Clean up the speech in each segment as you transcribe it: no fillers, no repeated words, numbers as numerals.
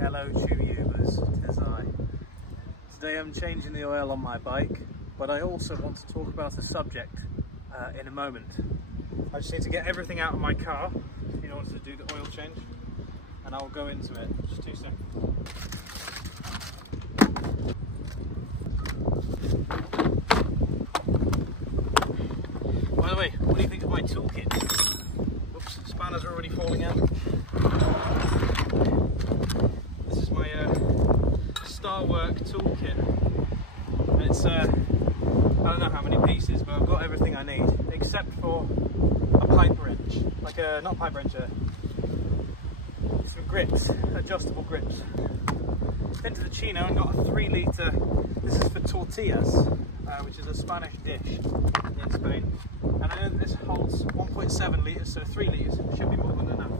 Hello Tubers, tis I. Today I'm changing the oil on my bike, but I also want to talk about a subject in a moment. I just need to get everything out of my car in order to do the oil change, and I'll go into it. Just 2 seconds. By the way, what do you think of my toolkit? Oops, spanners are already falling out. This is my Starwork toolkit. And it's, I don't know how many pieces, but I've got everything I need, except for a pipe wrench. Like a, not a pipe wrench, some grips, adjustable grips. Been to the Chino and got a 3 litre, this is for tortillas, which is a Spanish dish in Spain. And I know that this holds 1.7 litres, so 3 litres should be more than enough.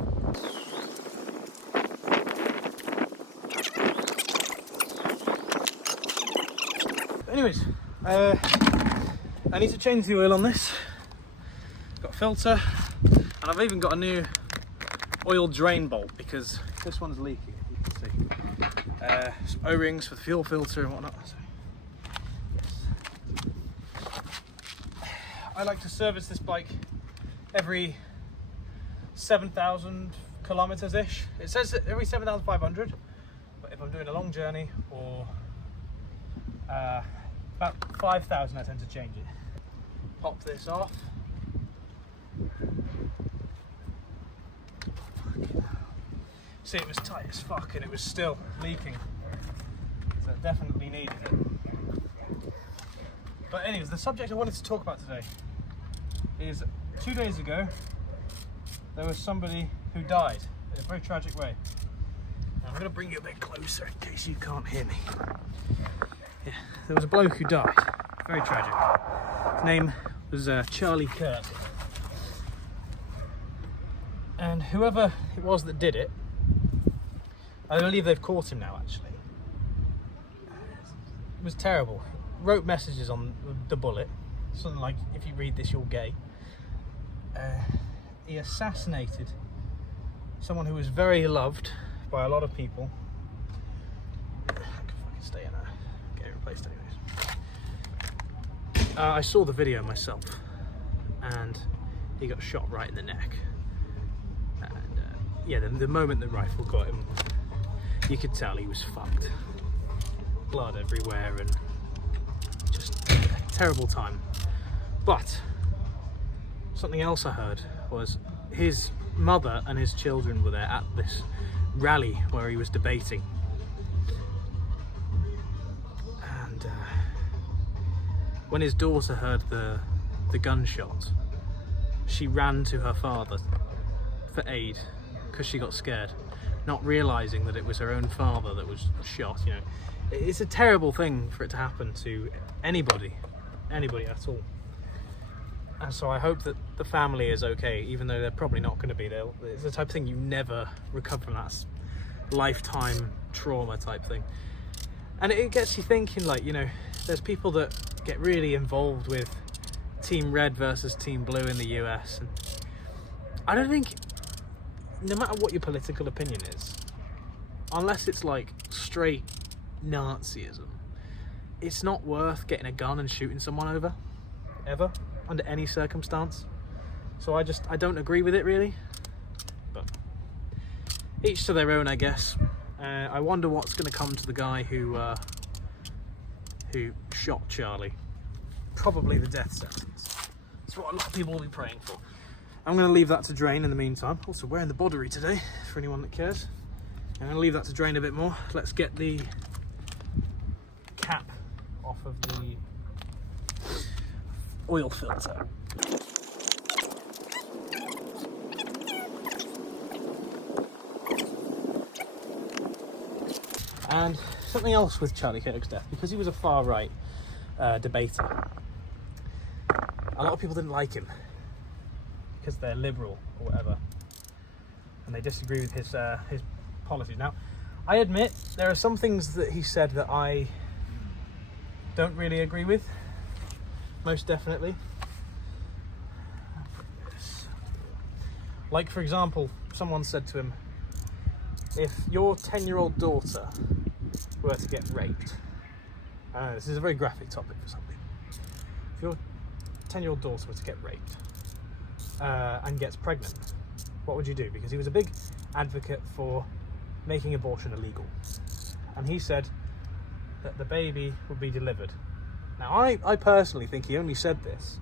But anyways, I need to change the oil on this. Got a filter, and I've even got a new oil drain bolt because this one's leaking, you can see. Some O-rings for the fuel filter and whatnot. So, yes. I like to service this bike every 7,000 kilometers ish. It says every 7,500, but if I'm doing a long journey or about 5,000, I tend to change it. Pop this off. See, it was tight as fuck and it was still leaking, so it definitely needed it. But anyways, the subject I wanted to talk about today is 2 days ago there was somebody who died in a very tragic way. Now, I'm going to bring you a bit closer in case you can't hear me. Yeah, there was a bloke who died, very tragic. His name was Charlie Kirk, and whoever it was that did it, I believe they've caught him now actually. It was terrible. Wrote messages on the bullet, something like, if you read this you're gay. He assassinated someone who was very loved by a lot of people. I can fucking stay in there, get it replaced anyways. I saw the video myself, and he got shot right in the neck. And yeah, the moment the rifle got him, you could tell he was fucked. Blood everywhere and just a terrible time. But something else I heard was his mother and his children were there at this rally where he was debating. And when his daughter heard the gunshot, she ran to her father for aid because she got scared, not realizing that it was her own father that was shot. You know, it's a terrible thing for it to happen to anybody at all. And so I hope that the family is okay, even though they're probably not going to be. It's the type of thing you never recover from, that lifetime trauma type thing. And it gets you thinking, like, you know, there's people that get really involved with Team Red versus Team Blue in the US, and I don't think, no matter what your political opinion is, unless it's like straight Nazism, it's not worth getting a gun and shooting someone over, ever, under any circumstance. So I don't agree with it really, but each to their own, I guess. I wonder what's going to come to the guy who shot Charlie. Probably the death sentence. That's what a lot of people will be praying for. I'm going to leave that to drain in the meantime. Also wearing the Boddery today, for anyone that cares. I'm going to leave that to drain a bit more. Let's get the cap off of the oil filter. And something else with Charlie Kirk's death, because he was a far right debater, a lot of people didn't like him because they're liberal or whatever, and they disagree with his policies. Now, I admit there are some things that he said that I don't really agree with, most definitely. Like, for example, someone said to him, if your 10-year-old daughter were to get raped, this is a very graphic topic for some people. If your 10-year-old daughter were to get raped and gets pregnant, what would you do? Because he was a big advocate for making abortion illegal. And he said that the baby would be delivered. Now, I personally think he only said this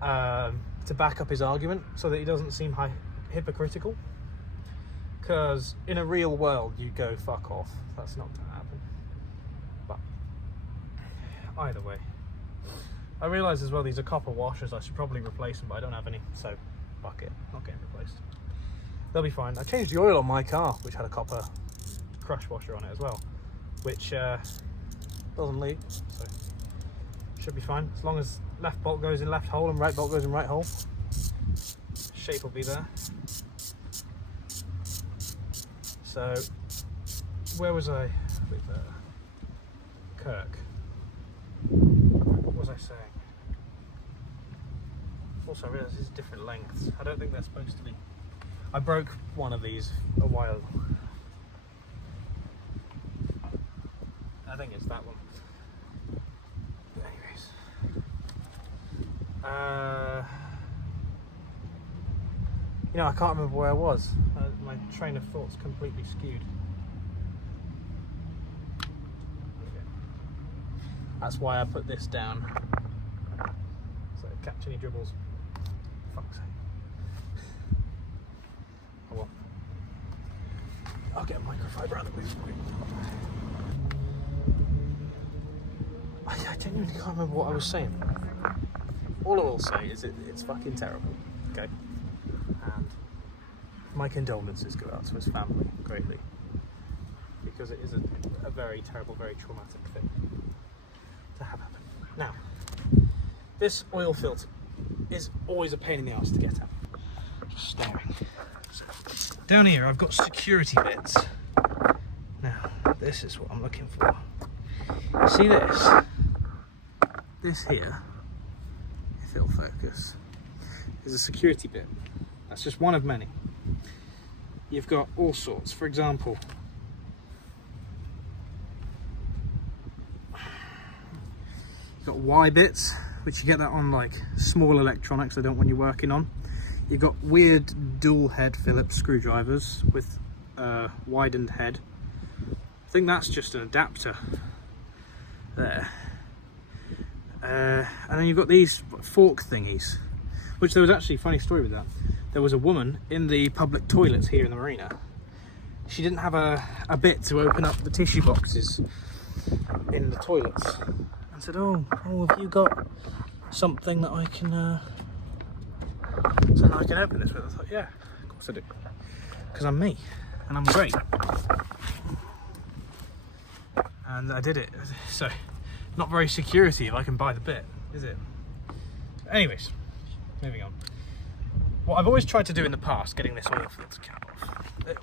to back up his argument so that he doesn't seem hypocritical. Because in a real world, you go, fuck off. That's not going to happen. But either way. I realise as well these are copper washers. I should probably replace them, but I don't have any. So, fuck it. Not getting replaced. They'll be fine. I changed the oil on my car, which had a copper crush washer on it as well. Which doesn't leak. So, should be fine. As long as left bolt goes in left hole and right bolt goes in right hole. Shape will be there. So, where was I with Kirk? What was I saying? Also, I realised these are different lengths. I don't think they're supposed to be. I broke one of these a while. I think it's that one. Anyways. You know, I can't remember where I was. My train of thought's completely skewed. Okay. That's why I put this down. So catch any dribbles. Fuck's sake. Oh well. I'll get a microfiber out of the way. I genuinely can't remember what I was saying. All I will say is it's fucking terrible. Okay. And my condolences go out to his family greatly, because it is a very terrible, very traumatic thing to have happen. Now, this oil filter is always a pain in the arse to get at. Just staring. So, down here I've got security bits. Now, this is what I'm looking for. See this? This here, if it'll focus, is a security bit. That's just one of many. You've got all sorts. For example, you've got Y bits, which you get that on like small electronics. They don't want you working on. You've got weird dual head Phillips screwdrivers with a widened head. I think that's just an adapter there. And then you've got these fork thingies, which there was actually a funny story with that. There was a woman in the public toilets here in the marina. She didn't have a bit to open up the tissue boxes in the toilets, and said, oh, have you got something that I can open this with? I thought, yeah, of course I do, because I'm me and I'm great. And I did it. So, not very security if I can buy the bit, is it? Anyways, moving on. What I've always tried to do in the past, getting this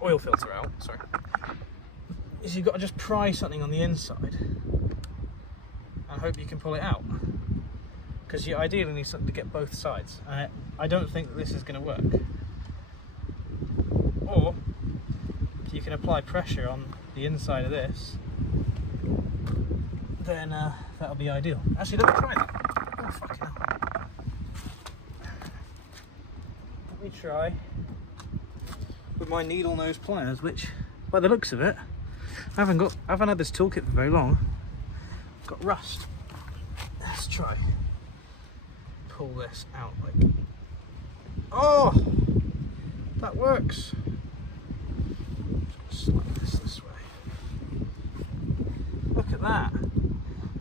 oil filter out, sorry, is you've got to just pry something on the inside and hope you can pull it out. Because you ideally need something to get both sides. I don't think this is going to work. Or if you can apply pressure on the inside of this, then that'll be ideal. Actually, let me try that. Oh, fucking hell. Let me try with my needle nose pliers, which, by the looks of it, I haven't had this toolkit for very long. I've got rust. Let's try. Pull this out like. Oh, that works. Slide this way. Look at that.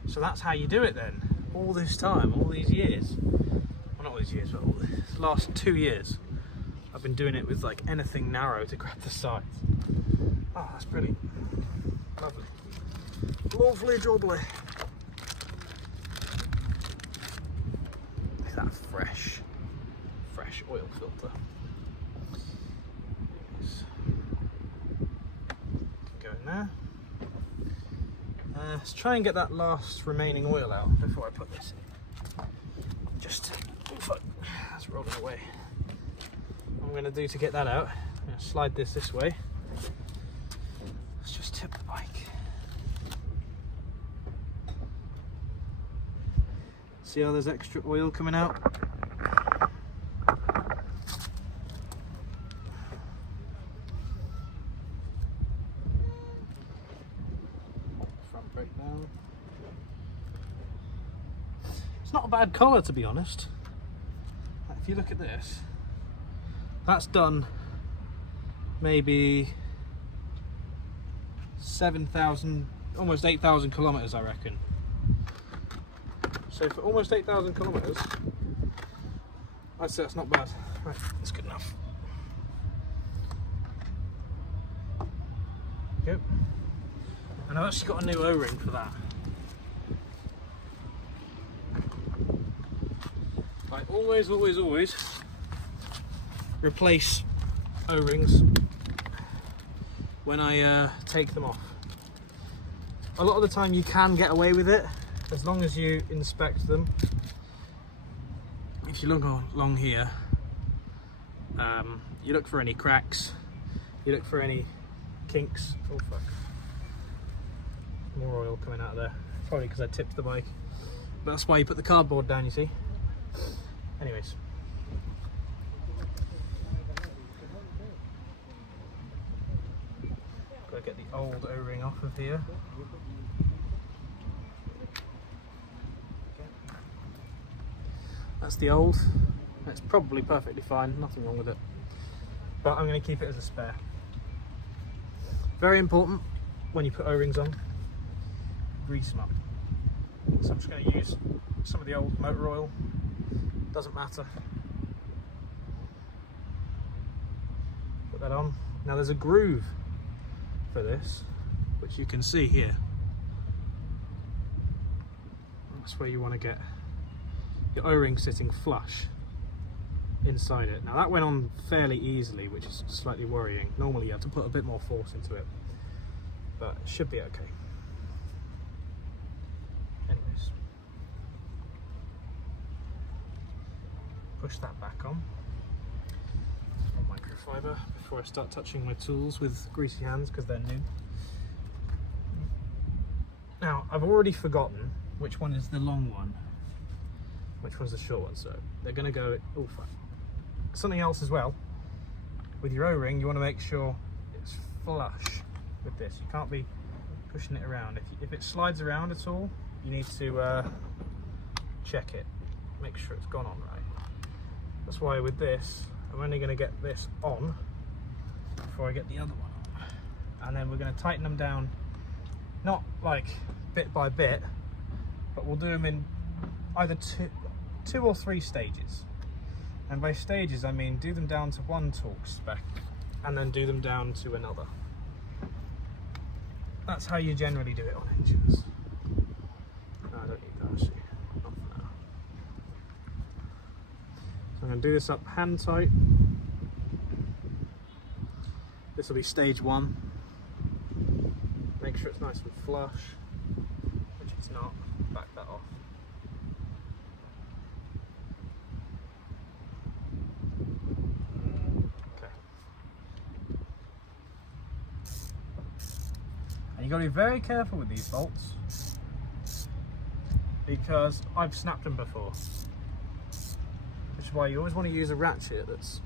So that's how you do it then. All this time, all these years. Well, not all these years, but all this last 2 years. I've been doing it with like anything narrow to grab the sides. Oh, that's brilliant. Lovely. Lovely jubbly. Is that fresh oil filter? Go in there. Let's try and get that last remaining oil out before I put this in. Just, that's rolling away. What I'm going to do to get that out, I'm going to slide this way, See how there's extra oil coming out? Front brake down. It's not a bad colour, to be honest. If you look at this, that's done maybe 7,000, almost 8,000 kilometres, I reckon. So for almost 8,000 kilometres, I'd say that's not bad. Right, that's good enough. Go. And I've actually got a new O-ring for that. I always replace O-rings when I take them off. A lot of the time you can get away with it as long as you inspect them. If you look along here, you look for any cracks, you look for any kinks. Oh fuck. More oil coming out of there. Probably because I tipped the bike. But that's why you put the cardboard down, you see. Anyways. Gotta get the old O-ring off of here. That's the old. It's probably perfectly fine, nothing wrong with it. But I'm going to keep it as a spare. Very important when you put O-rings on, grease them up. So I'm just going to use some of the old motor oil. Doesn't matter. Put that on. Now there's a groove for this, which you can see here. That's where you want to get your O-ring sitting flush inside it. Now that went on fairly easily, which is slightly worrying. Normally you have to put a bit more force into it, but it should be okay. Anyways, push that back on. More microfiber before I start touching my tools with greasy hands because they're new. Now I've already forgotten which one is the long one, which one's the short one, so they're going to go, oh fuck. Something else as well, with your O-ring you want to make sure it's flush with this. You can't be pushing it around. If it slides around at all, you need to check it, make sure it's gone on right. That's why with this, I'm only going to get this on before I get the other one on. And then we're going to tighten them down, not like bit by bit, but we'll do them in either two or three stages. And by stages I mean do them down to one torque spec and then do them down to another. That's how you generally do it on engines. No, I don't need that actually, not for now. So I'm going to do this up hand tight. This will be stage one. Make sure it's nice and flush, which it's not. Back that off. And you've got to be very careful with these bolts because I've snapped them before, which is why you always want to use a ratchet that's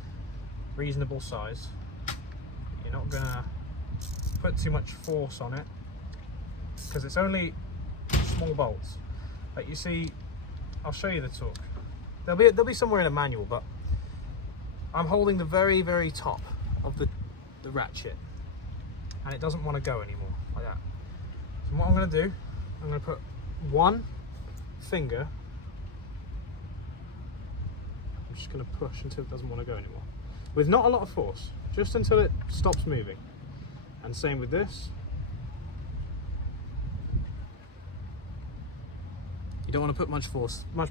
reasonable size. You're not going to put too much force on it because it's only small bolts. Like you see, I'll show you the torque. They'll be somewhere in a manual, but I'm holding the very, very top of the ratchet and it doesn't want to go anymore like that. So what I'm going to do, I'm going to put one finger, I'm just going to push until it doesn't want to go anymore with not a lot of force, just until it stops moving. And same with this. You don't want to put much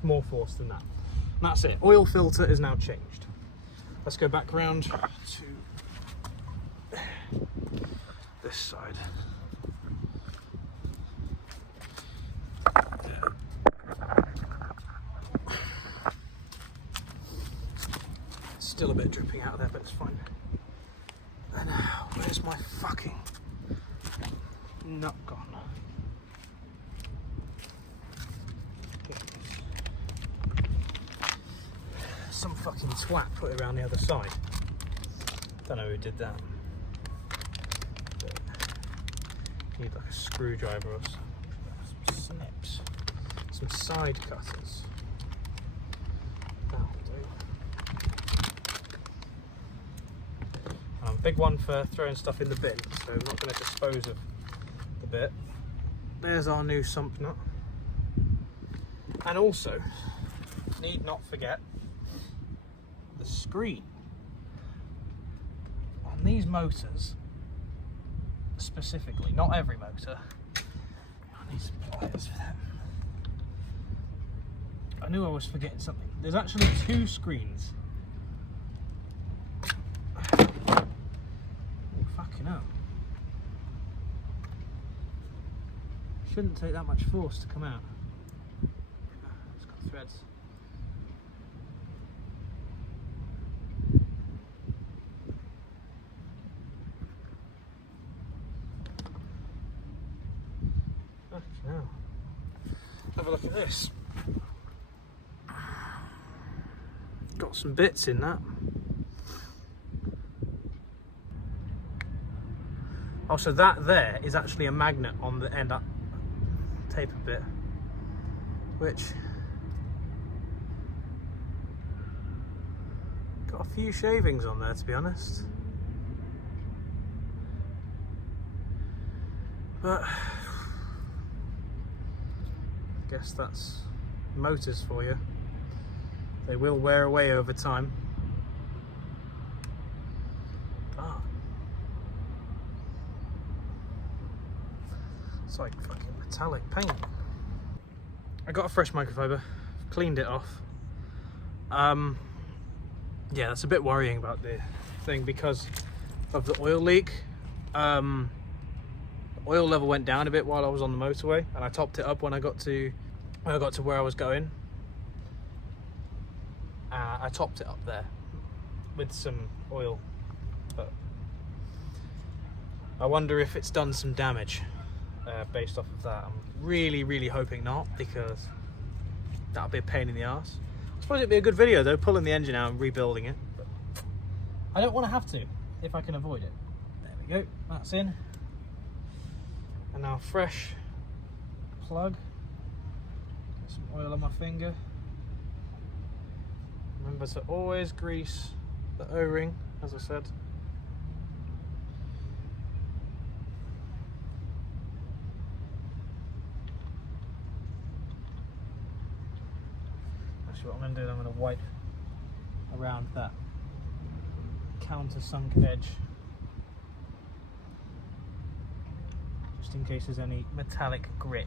more force than that. And that's it. Oil filter is now changed. Let's go back around to this side. Still a bit dripping out of there, but it's fine. And now, where's my fucking nut gone? fucking twat put it around the other side. Don't know who did that. But need like a screwdriver or some snips. Some side cutters. That'll do. I'm a big one for throwing stuff in the bin, so I'm not going to dispose of the bit. There's our new sump nut. And also, need not forget the screen. On these motors, specifically, not every motor, I need some pliers for that. I knew I was forgetting something. There's actually 2 screens. Oh, fucking hell. Shouldn't take that much force to come out. It's got threads. Fucking hell. Have a look at this. Got some bits in that. Oh, so that there is actually a magnet on the end, that taper bit, which got a few shavings on there, to be honest. But I guess that's motors for you. They will wear away over time. Ah. It's like fucking metallic paint. I got a fresh microfiber, cleaned it off. Yeah, that's a bit worrying about the thing because of the oil leak. The oil level went down a bit while I was on the motorway, and I topped it up when I got to where I was going. I topped it up there with some oil, but I wonder if it's done some damage based off of that. I'm really hoping not, because that would be a pain in the arse. I suppose it'd be a good video though, pulling the engine out and rebuilding it, but I don't want to have to if I can avoid it. There we go, that's in. And now fresh plug. Get some oil on my finger. Remember to always grease the O-ring, as I said. Actually, what I'm going to do is I'm going to wipe around that countersunk edge, just in case there's any metallic grit.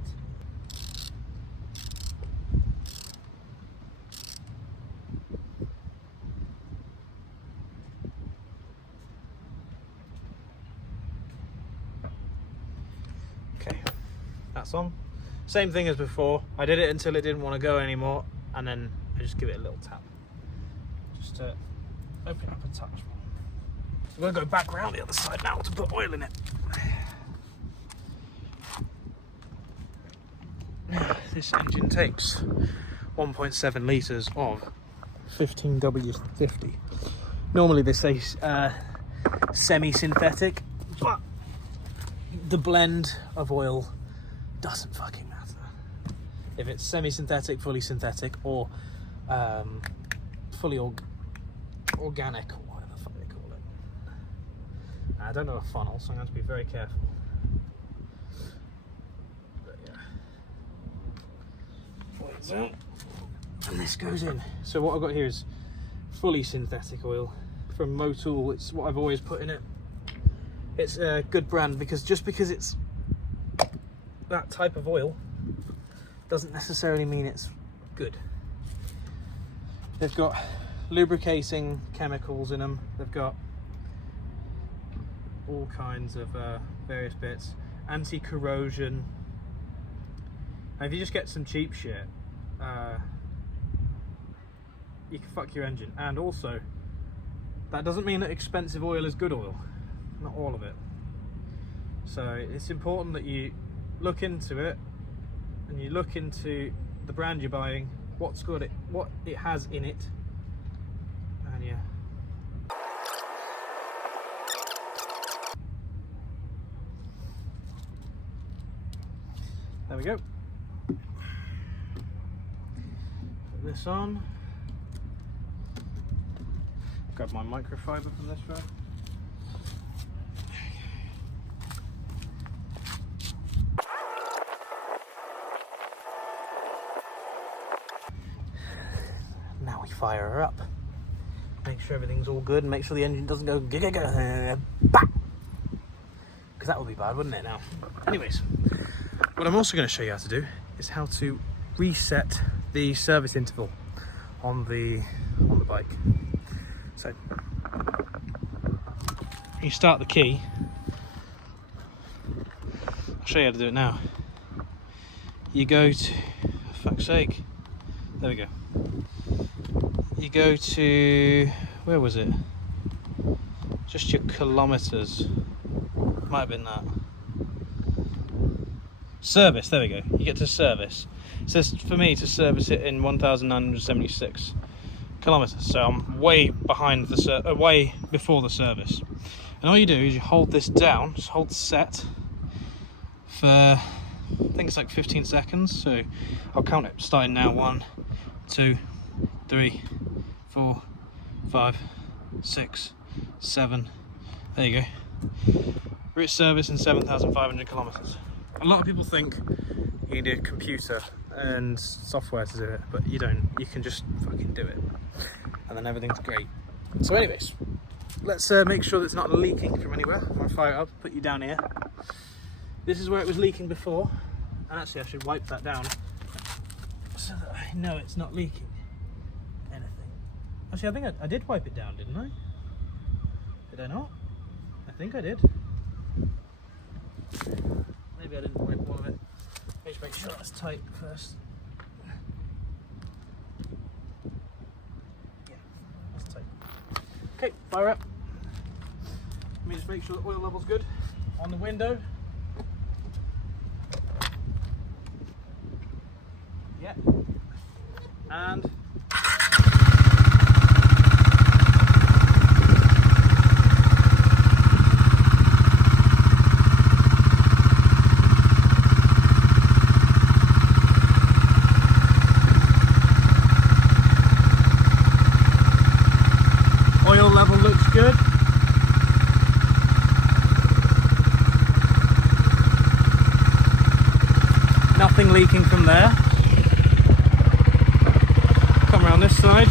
That's on. Same thing as before. I did it until it didn't want to go anymore, and then I just give it a little tap, just to open up a touch. I'm going to go back around the other side now to put oil in it. This engine takes 1.7 litres of 15W50. Normally they say semi-synthetic, but the blend of oil doesn't fucking matter. If it's semi-synthetic, fully synthetic, or fully organic, or whatever the fuck they call it. I don't know a funnel, so I'm going to be very careful. But yeah. Oil's out, and this goes in. So what I've got here is fully synthetic oil from Motul. It's what I've always put in it. It's a good brand, because just because it's that type of oil doesn't necessarily mean it's good. They've got lubricating chemicals in them. They've got all kinds of various bits, anti-corrosion. And if you just get some cheap shit, you can fuck your engine. And also, that doesn't mean that expensive oil is good oil. Not all of it. So it's important that you look into it, and you look into the brand you're buying, what's good, what it has in it, There we go. Put this on. Grab my microfiber from this row. Now we fire her up. Make sure everything's all good and make sure the engine doesn't go because that would be bad, wouldn't it now? Anyways, what I'm also going to show you how to do is how to reset the service interval on the bike. So you start the key. I'll show you how to do it now. You go to, for fuck's sake, there we go. You go to, where was it? Just your kilometers. Might have been that. Service, there we go. You get to service. It says for me to service it in 1,976 kilometers. So I'm way behind the way before the service. And all you do is you hold this down, just hold set for, I think it's like 15 seconds. So I'll count it starting now. 1, 2, 3, 4, 5, 6, 7. There you go. We're at service in 7,500 kilometers. A lot of people think you need a computer and software to do it, but you don't. You can just fucking do it, and then everything's great. So anyways, let's make sure that it's not leaking from anywhere. I'm gonna fire it up, put you down here. This is where it was leaking before, and actually I should wipe that down so that I know it's not leaking anything. Actually, I think I did wipe it down, didn't I? Did I not? I think I did. Maybe I didn't wipe all of it. Let me make sure that's tight first. Yeah, that's tight. Okay, fire up. Let me just make sure the oil level's good on the window. Yeah. And oil level looks good. Nothing leaking from there. Come around this side.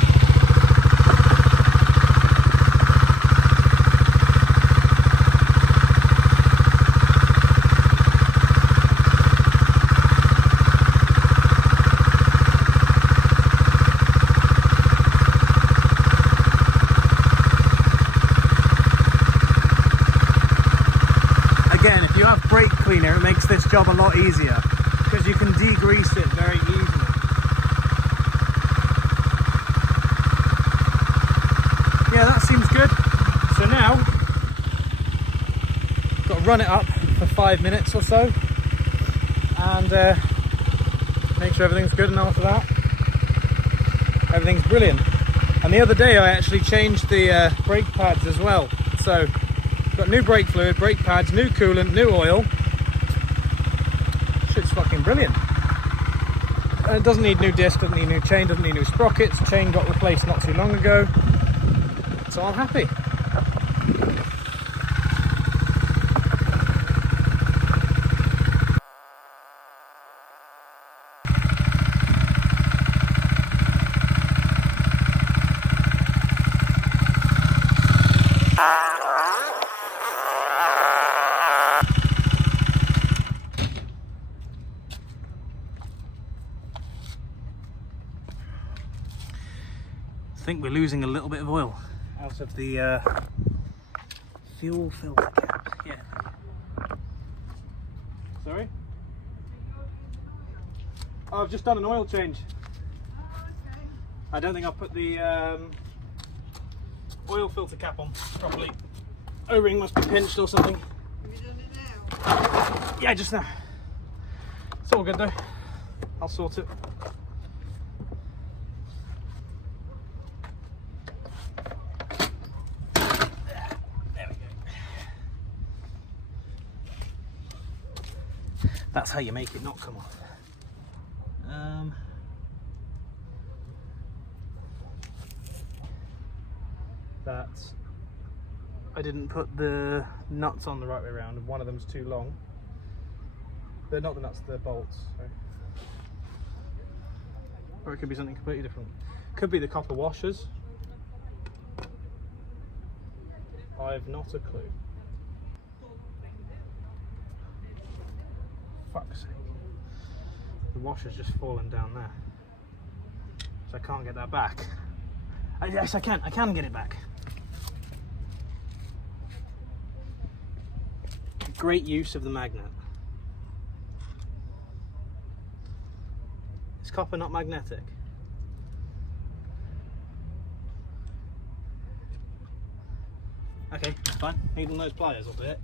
Again, if you have brake cleaner, it makes this job a lot easier because you can degrease it very easily. Yeah, that seems good. So now, got to run it up for 5 minutes or so and make sure everything's good, and after that, everything's brilliant. And the other day I actually changed the brake pads as well. So, got new brake fluid, brake pads, new coolant, new oil. Shit's fucking brilliant. And it doesn't need new disc, doesn't need new chain, doesn't need new sprockets. Chain got replaced not too long ago. So I'm happy. I think we're losing a little bit of oil out of the fuel filter cap. Yeah. Sorry? Oh, I've just done an oil change. Oh, okay. I don't think I've put the oil filter cap on properly. O-ring must be pinched or something. Have you done it now? Yeah, just now. It's all good though. I'll sort it. That's how you make it not come off. That I didn't put the nuts on the right way around, and one of them's too long. They're not the nuts, they're bolts. So. Or it could be something completely different. Could be the copper washers. I've not a clue. Fuck's sake. The washer's just fallen down there. So I can't get that back. Yes, I can get it back. Great use of the magnet. Is copper not magnetic? Okay, fine. Needle nose pliers will do it.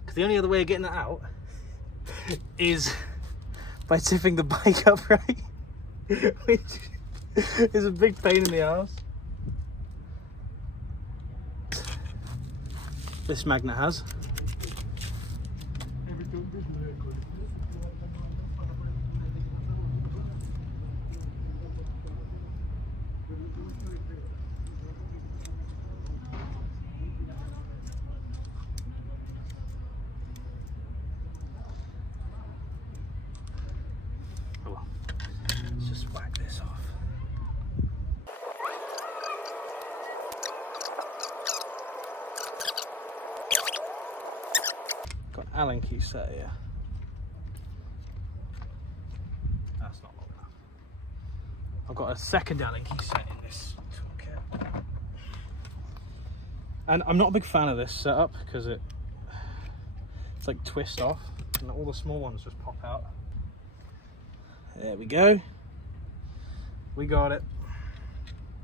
Because the only other way of getting that out is by tipping the bike upright, which is a big pain in the arse. This magnet has. Oh well. Let's just whack this off. Got an Allen key set here. That's not long enough. I've got a second Allen key set in this toolkit. And I'm not a big fan of this setup because it's like twist off and all the small ones just pop out. There we go. We got it.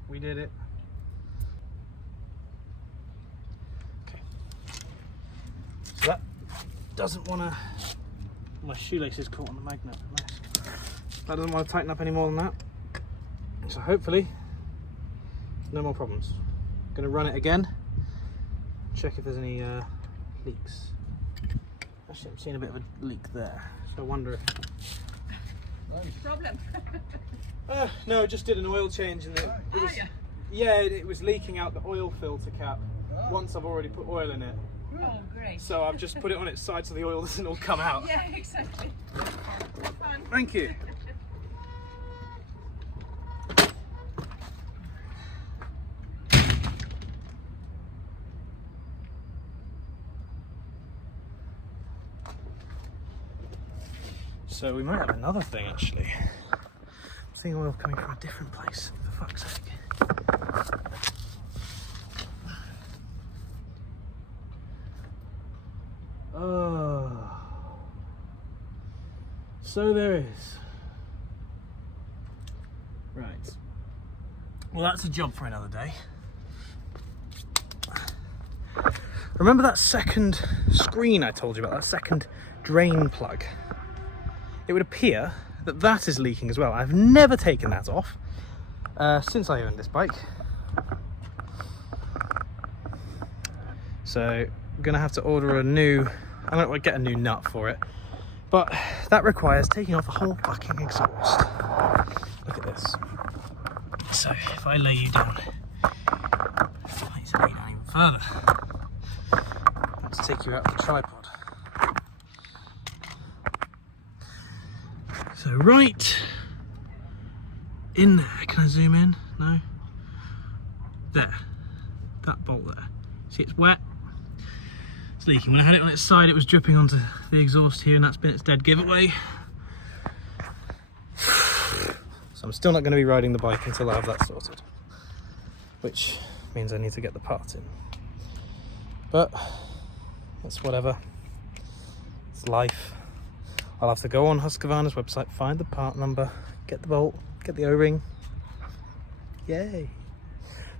We did it. Okay. So that doesn't want to, my shoelace is caught on the magnet. Nice. That doesn't want to tighten up any more than that. So hopefully, no more problems. Going to run it again, check if there's any leaks. Actually, I'm seeing a bit of a leak there, so I wonder if... Problem. No, I just did an oil change and it was, yeah, it was leaking out the oil filter cap once I've already put oil in it. Oh, great. So I've just put it on its side so the oil doesn't all come out. Yeah, exactly. Fun. Thank you. So we might have another thing actually. I'm seeing oil coming from a different place, for fuck's sake. Oh. So there is. Right. Well, that's a job for another day. Remember that second screen I told you about, that second drain plug? It would appear that that is leaking as well. I've never taken that off since I owned this bike. So I'm gonna have to order a new, I'm gonna get a new nut for it. But that requires taking off the whole fucking exhaust. Look at this. So if I lay you down, I need to lay down even further. Let's take you out of the tripod. So right in there, can I zoom in? No? There, that bolt there. See, it's wet, it's leaking. When I had it on its side, it was dripping onto the exhaust here, and that's been its dead giveaway. So I'm still not going to be riding the bike until I have that sorted, which means I need to get the part in. But that's whatever, it's life. I'll have to go on Husqvarna's website, find the part number, get the bolt, get the O-ring. Yay.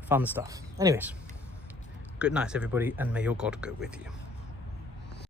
Fun stuff. Anyways, good night everybody, and may your God go with you.